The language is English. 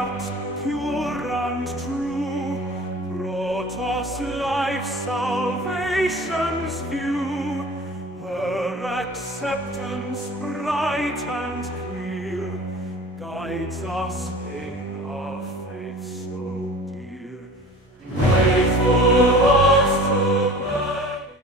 heart, pure and true, brought us life's salvation's view. Her acceptance bright and clear guides us in our faith so